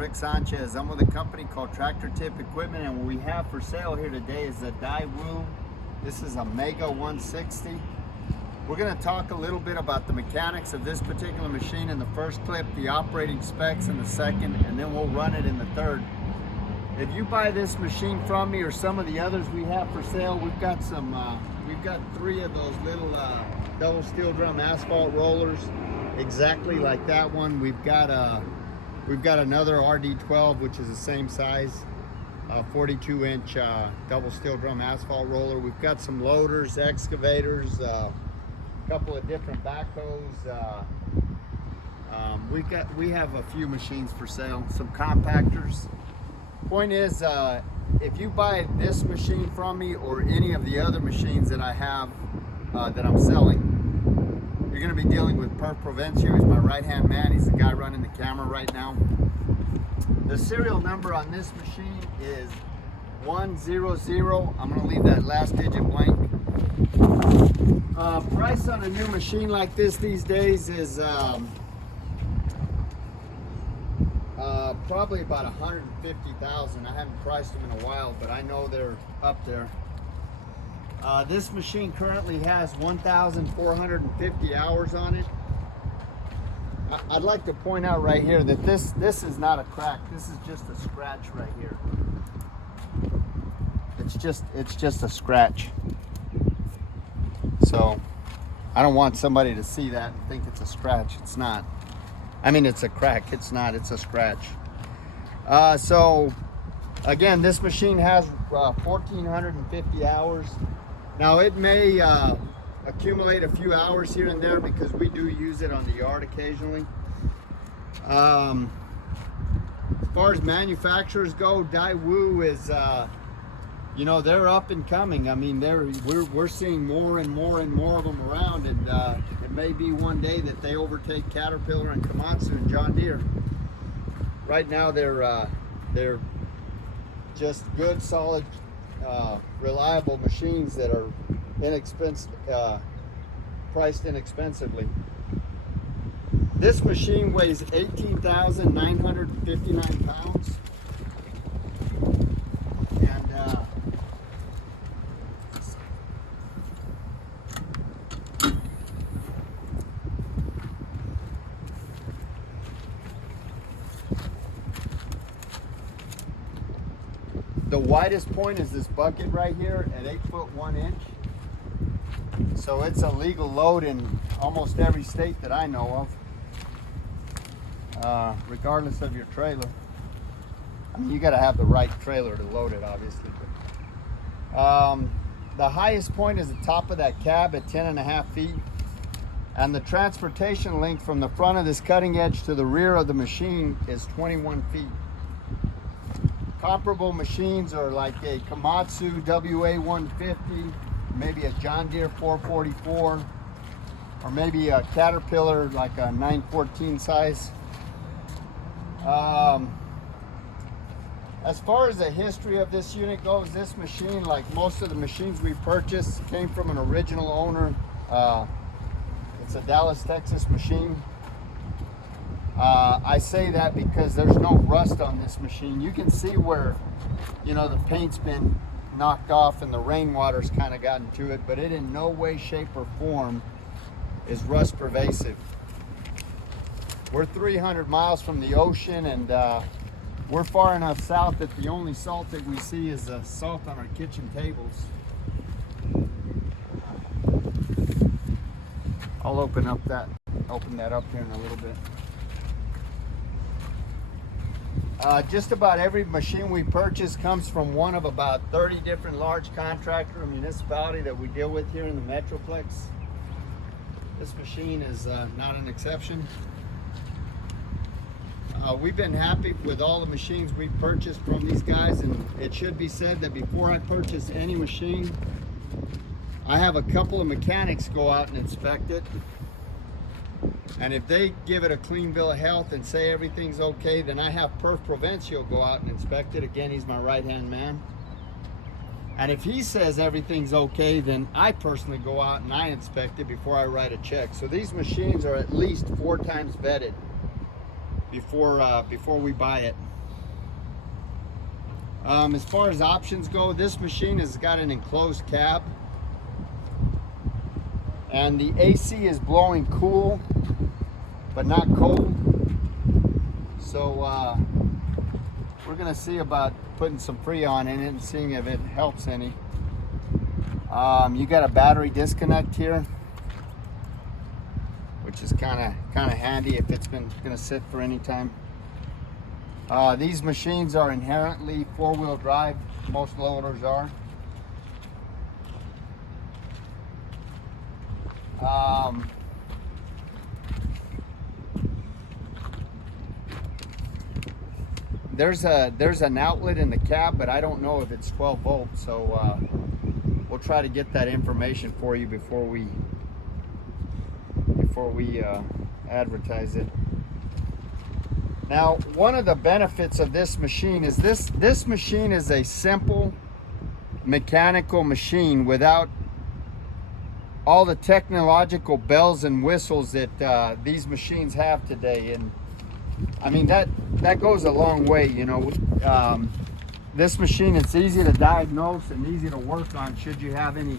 Sanchez. I'm with a company called Tractor Tip Equipment, and what we have for sale here today is a Daewoo. This is a Mega 160. We're going to talk a little bit about the mechanics of this particular machine in the first clip, the operating specs in the second, and then we'll run it in the third. If you buy this machine from me or some of the others we have for sale, we've got three of those little double steel drum asphalt rollers, exactly like that one. We've got another RD12, which is the same size, 42-inch double steel drum asphalt roller. We've got some loaders, excavators, a couple of different backhoes. We have a few machines for sale, some compactors. Point is, if you buy this machine from me or any of the other machines that I have that I'm selling, you're going to be dealing with Perf Provencio. He's my right-hand man. He's the guy running the camera right now. The serial number on this machine is 100. I'm going to leave that last digit blank. Price on a new machine like this these days is probably about 150,000. I haven't priced them in a while, but I know they're up there. This machine currently has 1,450 hours on it. I'd like to point out right here that this is not a crack. This is just a scratch right here. It's just a scratch. So I don't want somebody to see that and think it's a scratch. It's not. I mean, it's a crack. It's not. It's a scratch. So again, this machine has 1,450 hours. Now it may accumulate a few hours here and there because we do use it on the yard occasionally. As far as manufacturers go, Daewoo is, you know, they're up and coming. I mean, we're seeing more and more and more of them around, and it may be one day that they overtake Caterpillar and Komatsu and John Deere. Right now, they're just good, solid, reliable machines that are inexpensive, priced inexpensively. This machine weighs 18,959 pounds, and the widest point is this bucket right here at 8 foot 1 inch. So it's a legal load in almost every state that I know of, regardless of your trailer. I mean, you got to have the right trailer to load it, obviously. But, the highest point is the top of that cab at 10.5 feet. And the transportation length from the front of this cutting edge to the rear of the machine is 21 feet. Comparable machines are like a Komatsu WA 150, maybe a John Deere 444, or maybe a Caterpillar like a 914 size. As far as the history of this unit goes, this machine, like most of the machines we purchased, came from an original owner. It's a Dallas, Texas machine. I say that because there's no rust on this machine. You can see where, you know, the paint's been knocked off and the rainwater's kind of gotten to it, but it in no way, shape, or form is rust pervasive. We're 300 miles from the ocean, and we're far enough south that the only salt that we see is salt on our kitchen tables. I'll open that up here in a little bit. Just about every machine we purchase comes from one of about 30 different large contractor or municipality that we deal with here in the Metroplex. This machine is not an exception. We've been happy with all the machines we've purchased from these guys, and it should be said that before I purchase any machine, I have a couple of mechanics go out and inspect it. And if they give it a clean bill of health and say everything's okay, then I have Perf Provencio go out and inspect it. Again, he's my right-hand man. And if he says everything's okay, then I personally go out and I inspect it before I write a check. So these machines are at least 4 times vetted before we buy it. As far as options go, this machine has got an enclosed cab, and the AC is blowing cool but not cold. So we're gonna see about putting some Freon in it and seeing if it helps any. You got a battery disconnect here, which is kind of handy if it's gonna sit for any time. These machines are inherently four-wheel drive. Most loaders are. There's an outlet in the cab, but I don't know if it's 12 volts. So we'll try to get that information for you before we advertise it. Now, one of the benefits of this machine is this machine is a simple mechanical machine without all the technological bells and whistles that these machines have today. And I mean, that goes a long way, you know. This machine, it's easy to diagnose and easy to work on should you have any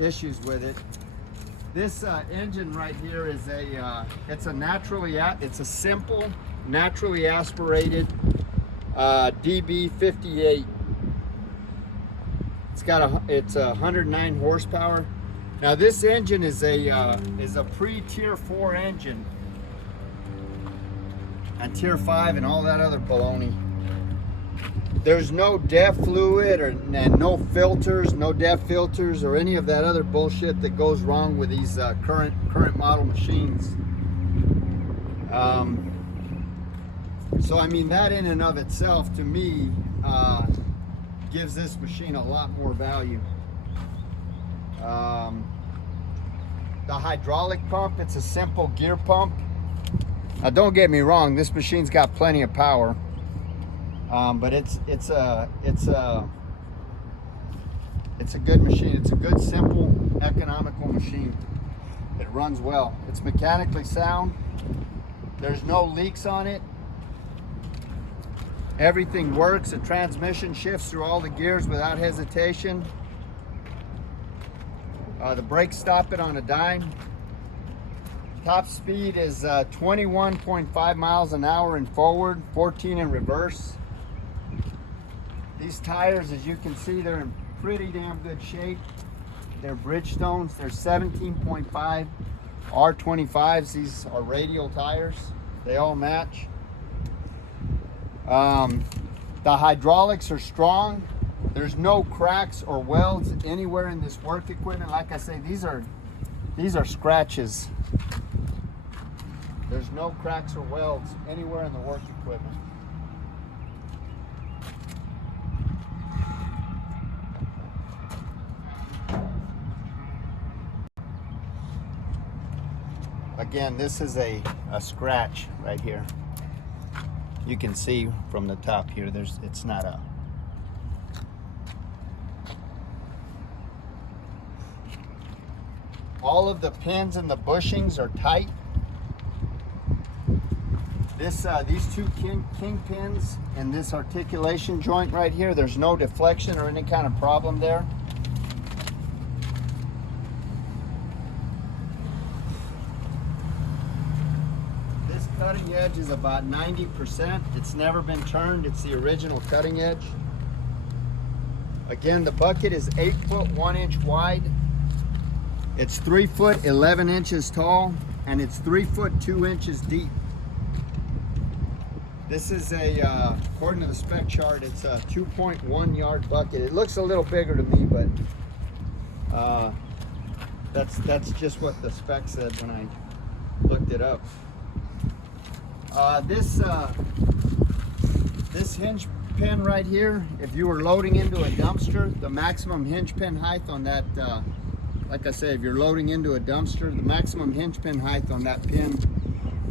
issues with it. This engine right here is it's a simple, naturally aspirated DB58. It's 109 horsepower. Now this engine is a pre-tier 4 engine, and tier 5 and all that other baloney. There's no DEF fluid and no filters, no DEF filters or any of that other bullshit that goes wrong with these current model machines. So I mean, that in and of itself to me gives this machine a lot more value. The hydraulic pump, it's a simple gear pump. Now don't get me wrong, this machine's got plenty of power, but it's a good machine. It's a good, simple, economical machine. It runs well. It's mechanically sound. There's no leaks on it. Everything works. The transmission shifts through all the gears without hesitation. The brakes stop it on a dime. Top speed is 21.5 miles an hour in forward, 14 in reverse. These tires, as you can see, they're in pretty damn good shape. They're Bridgestones. They're 17.5 R25s. These are radial tires. They all match. The hydraulics are strong. There's no cracks or welds anywhere in this work equipment. Like I say, these are scratches. There's no cracks or welds anywhere in the work equipment. Again, this is a scratch right here. You can see from the top here, it's not a... All of the pins and the bushings are tight. These two king pins and this articulation joint right here, there's no deflection or any kind of problem there. This cutting edge is about 90%. It's never been turned. It's the original cutting edge. Again, the bucket is 8 foot 1 inch wide. It's 3 foot 11 inches tall, and it's 3 foot 2 inches deep. This is according to the spec chart, it's a 2.1 yard bucket. It looks a little bigger to me, but that's just what the spec said when I looked it up. This hinge pin right here, if you were loading into a dumpster, the maximum hinge pin height on that, like I say, if you're loading into a dumpster, the maximum hinge pin height on that pin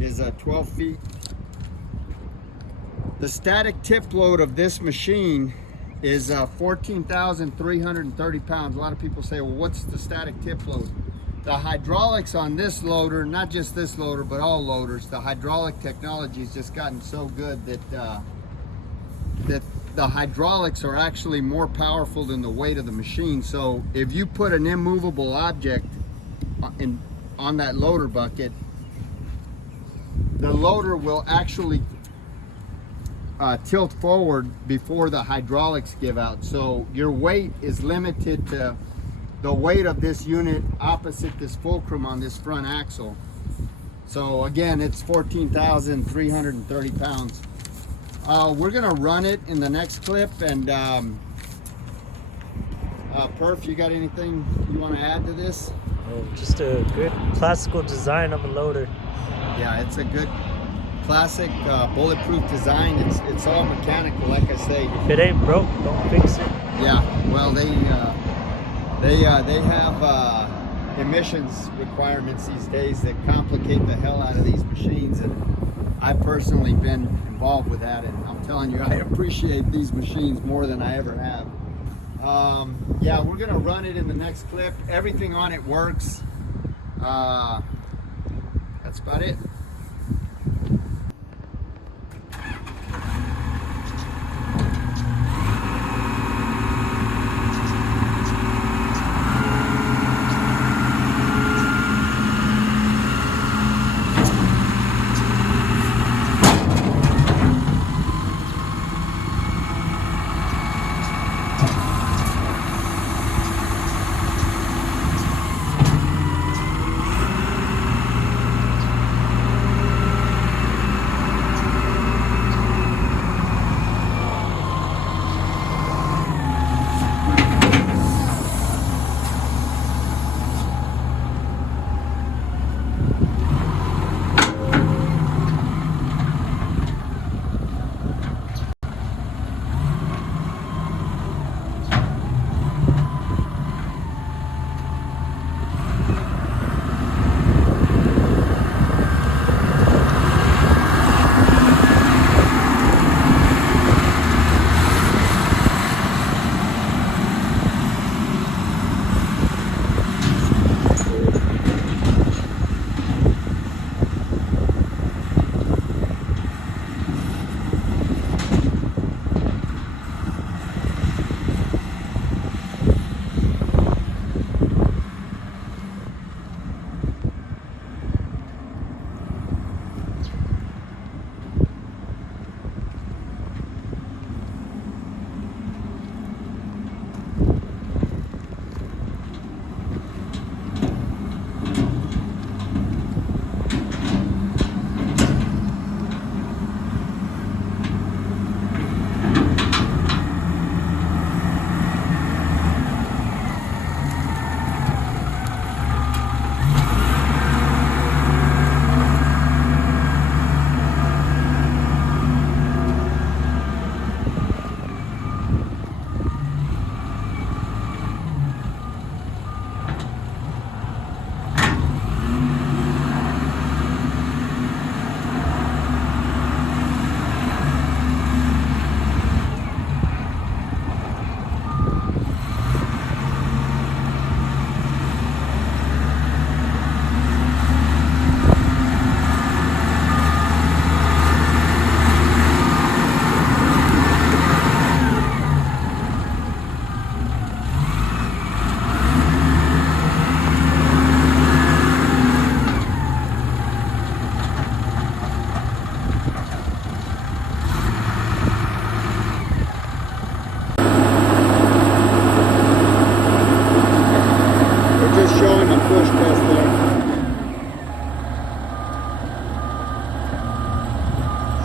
is 12 feet. The static tip load of this machine is 14,330 pounds. A lot of people say, well, what's the static tip load? The hydraulics on this loader, not just this loader, but all loaders, the hydraulic technology has just gotten so good that the hydraulics are actually more powerful than the weight of the machine. So if you put an immovable object on that loader bucket, the loader will actually tilt forward before the hydraulics give out. So your weight is limited to the weight of this unit opposite this fulcrum on this front axle. So again, it's 14,330 pounds. We're gonna run it in the next clip, and Perf, you got anything you want to add to this? Oh, just a good classical design of a loader. Yeah, it's a good classic bulletproof design. It's all mechanical, like I say. If it ain't broke, don't fix it. Yeah, well, they have emissions requirements these days that complicate the hell out of these machines, and I've personally been involved with that, and I'm telling you, I appreciate these machines more than I ever have. Yeah, we're gonna run it in the next clip. Everything on it works. That's about it.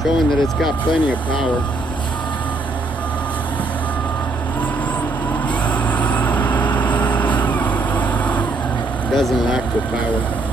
Showing that it's got plenty of power. Doesn't lack the power.